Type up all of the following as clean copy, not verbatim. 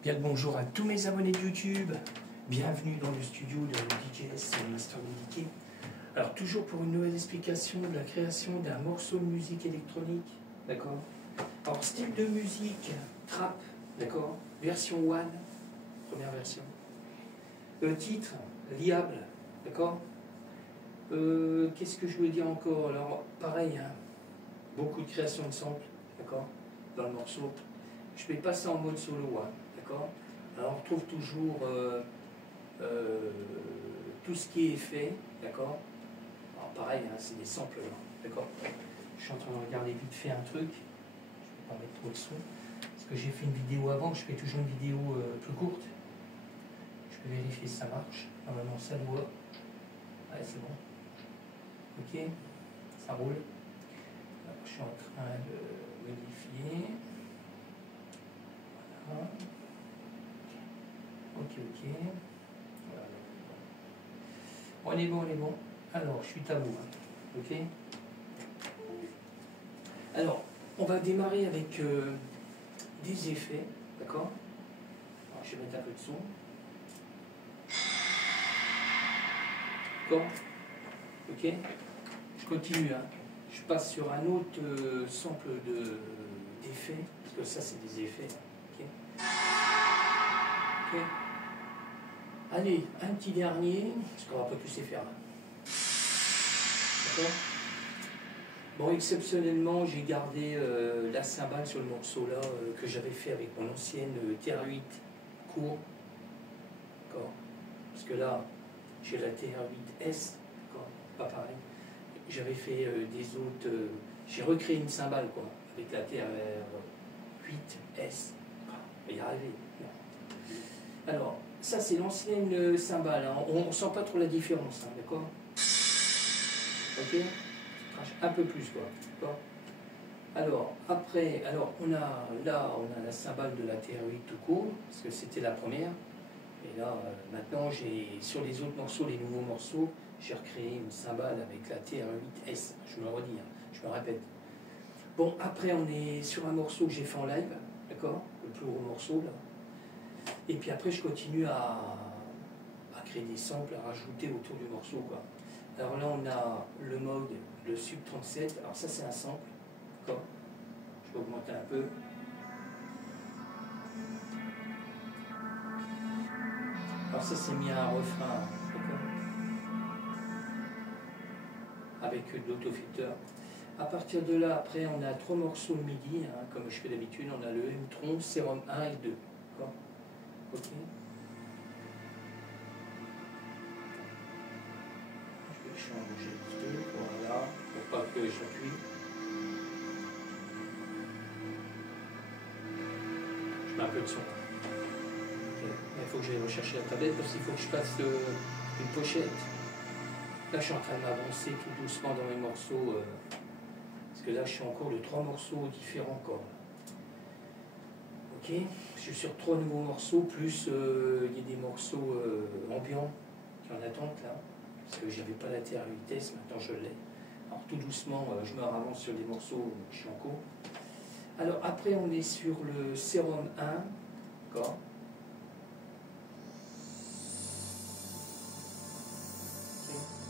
Bien le bonjour à tous mes abonnés de YouTube. Bienvenue dans le studio de DJS Master Mediké. Alors toujours pour une nouvelle explication de la création d'un morceau de musique électronique. D'accord. Alors style de musique, trap, d'accord. Version 1, première version. Titre, liable, d'accord. Qu'est-ce que je voulais dire encore? Alors pareil, hein, beaucoup de création de samples, d'accord, dans le morceau. Je vais passer en mode solo, hein, d'accord. Alors on retrouve toujours tout ce qui est fait, d'accord. Alors pareil, hein, c'est des samples, d'accord. Je suis en train de regarder vite fait un truc. Je ne vais pas mettre trop de son, parce que j'ai fait une vidéo avant, je fais toujours une vidéo plus courte. Je peux vérifier si ça marche. Normalement ça doit. Ouais, c'est bon. Ok, ça roule. Alors, je suis en train de modifier. Voilà. Ok. Voilà. On est bon. Alors, je suis tabou. Hein. Ok. Alors, on va démarrer avec des effets. D'accord. Alors, je vais mettre un peu de son. D'accord. Ok. Je continue. Hein. Je passe sur un autre sample d'effets. Parce que ça, c'est des effets. Ok. Ok. Allez, un petit dernier, parce qu'on va pas tous les faire. D'accord. Bon, exceptionnellement, j'ai gardé la cymbale sur le morceau là que j'avais fait avec mon ancienne TR8 court. D'accord. Parce que là, j'ai la TR8S, d'accord, pas pareil. J'avais fait des autres. J'ai recréé une cymbale quoi, avec la TR8S. On va y arriver. Alors, ça c'est l'ancienne cymbale, hein. On ne sent pas trop la différence, hein, d'accord. Ok. Un peu plus quoi. D'accord. Alors, après, on a la cymbale de la TR8 tout court, parce que c'était la première. Et là, maintenant, sur les autres morceaux, les nouveaux morceaux, j'ai recréé une cymbale avec la TR8S. Je me redis, hein, je me répète. Bon, après, on est sur un morceau que j'ai fait en live, d'accord, le plus gros morceau, là. Et puis après, je continue à créer des samples, à rajouter autour du morceau, quoi. Alors là, on a le mode, le Sub 37. Alors ça, c'est un sample, d'accord. Je vais augmenter un peu. Alors ça, c'est mis à un refrain, d'accord, avec de l'autofilter. À partir de là, après, on a 3 morceaux de MIDI, hein, comme je fais d'habitude. On a le M-Tron, Serum 1 et 2. D'accord. Ok. Je vais changer le truc, voilà, pour pas que j'appuie. Je mets un peu de son. Okay. Il faut que j'aille rechercher la tablette parce qu'il faut que je fasse une pochette. Là, je suis en train de m'avancer tout doucement dans mes morceaux. Parce que là, je suis encore de 3 morceaux différents encore. Ok, je suis sur 3 nouveaux morceaux, plus il y a des morceaux ambiants qui en attente là. Parce que j'avais pas la TR8S, maintenant je l'ai. Alors tout doucement, je me avance sur les morceaux, je suis en cours. Alors après, on est sur le Serum 1, d'accord.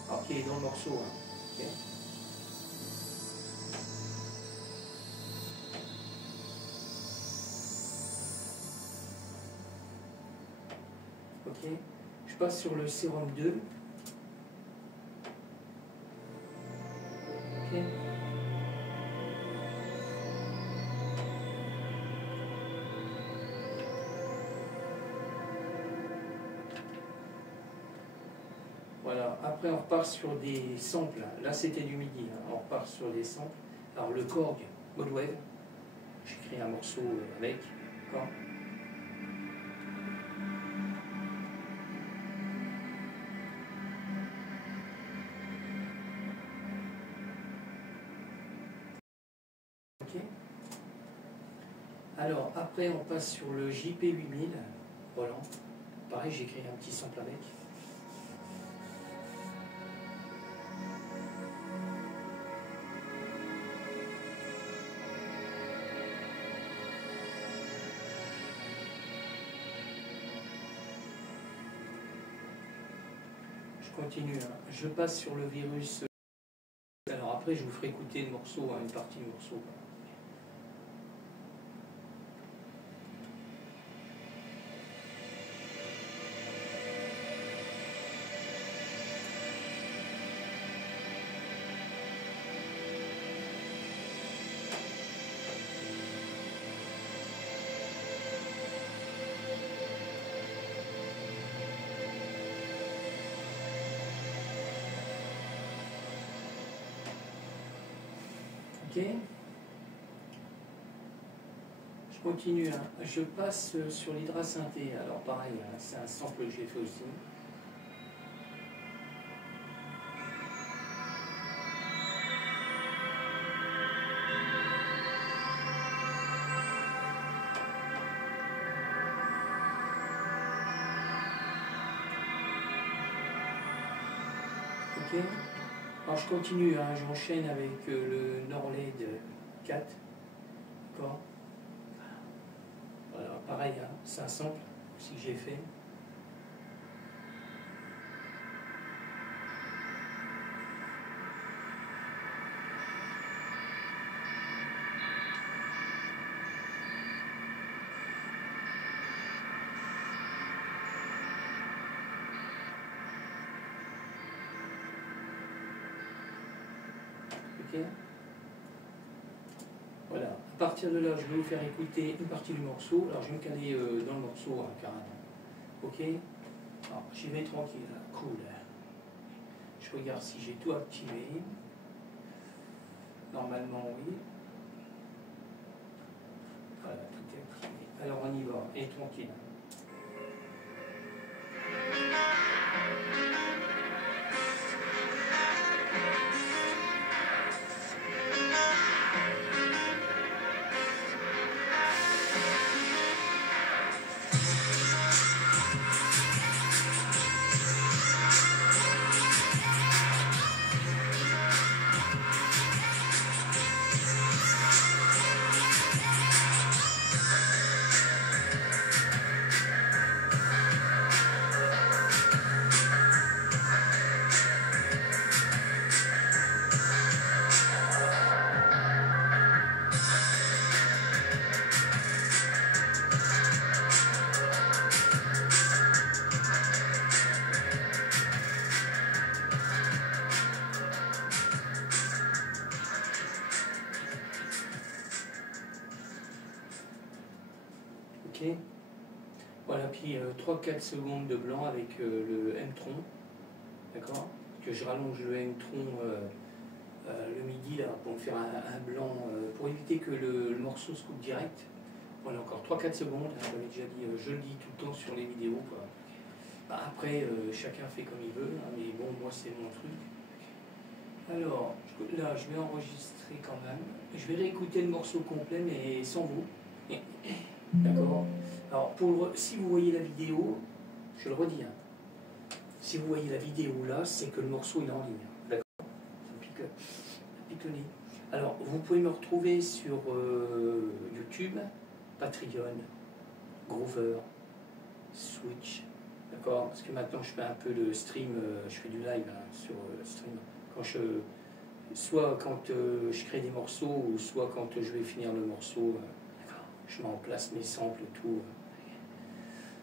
Alors qui est dans le morceau, hein. Okay. Ok, je passe sur le Serum 2. Ok. Voilà, après on repart sur des samples. Là c'était du MIDI, hein. On repart sur des samples. Alors le Korg Mode Wave, j'ai créé un morceau avec. D'accord. Ok. Alors après on passe sur le JP8000 Roland. Pareil, j'ai créé un petit sample avec. continue. Hein. Je passe sur le virus. Alors après, je vous ferai écouter le morceau, hein, une partie du morceau. Quoi. Ok. Je continue. Hein. Je passe sur l'hydrasynthé. Alors pareil, hein, c'est un sample que j'ai fait aussi. Ok. Alors je continue, hein, j'enchaîne avec le Norled 4. D'accord. Voilà, pareil, hein, c'est un sample aussi que j'ai fait. Ok. Voilà. À partir de là, je vais vous faire écouter une partie du morceau. Alors je vais me caler dans le morceau, hein, carrément. Ok. Alors j'y vais tranquille, là. Cool. Je regarde si j'ai tout activé. Normalement, oui. Voilà, tout est activé. Alors on y va, et tranquille. Ok. Voilà, puis 3-4 secondes de blanc avec le M-tron. D'accord. Que je rallonge le M-tron le midi là, pour me faire un blanc, pour éviter que le morceau se coupe direct. Voilà, encore 3-4 secondes, hein, j'avais déjà dit, je le dis tout le temps sur les vidéos. Quoi. Bah, après, chacun fait comme il veut, hein, mais bon, moi c'est mon truc. Alors, là, je vais enregistrer quand même. Je vais réécouter le morceau complet, mais sans vous. D'accord. Alors, si vous voyez la vidéo, je le redis, hein, si vous voyez la vidéo là, c'est que le morceau est en ligne. D'accord. Ça pique le nez. Alors, vous pouvez me retrouver sur YouTube, Patreon, Groover, Switch. D'accord. Parce que maintenant, je fais un peu de stream, je fais du live hein, sur stream. Soit quand je crée des morceaux, ou soit quand je vais finir le morceau, je mets en place mes samples et tout.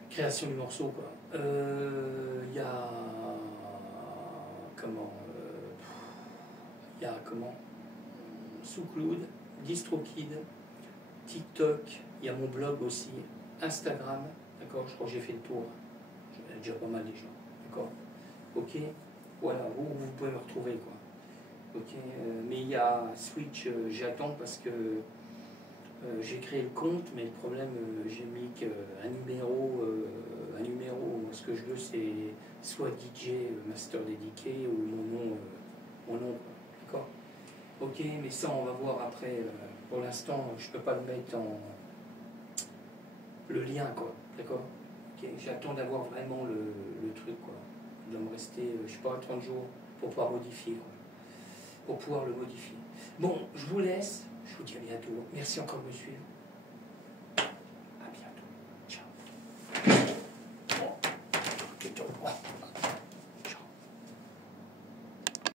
Création du morceau, quoi. Il y a comment SoundCloud, DistroKid, TikTok, il y a mon blog aussi, Instagram, d'accord, je crois que j'ai fait le tour, j'ai déjà pas mal de gens, d'accord, ok, voilà, vous pouvez me retrouver, quoi, ok, mais il y a Switch, j'attends parce que j'ai créé le compte, mais le problème, j'ai mis qu'un numéro, ce que je veux c'est soit DJ, Master Dédiqué, ou mon nom, d'accord. Ok, mais ça on va voir après, pour l'instant je peux pas le mettre en le lien, quoi, d'accord. Ok, j'attends d'avoir vraiment le truc, quoi. Il doit me rester, je sais pas, 30 jours pour pouvoir modifier, quoi. Pour pouvoir le modifier. Bon, je vous laisse, je vous dis à bientôt. Merci encore de me suivre. À bientôt. Ciao. Bon.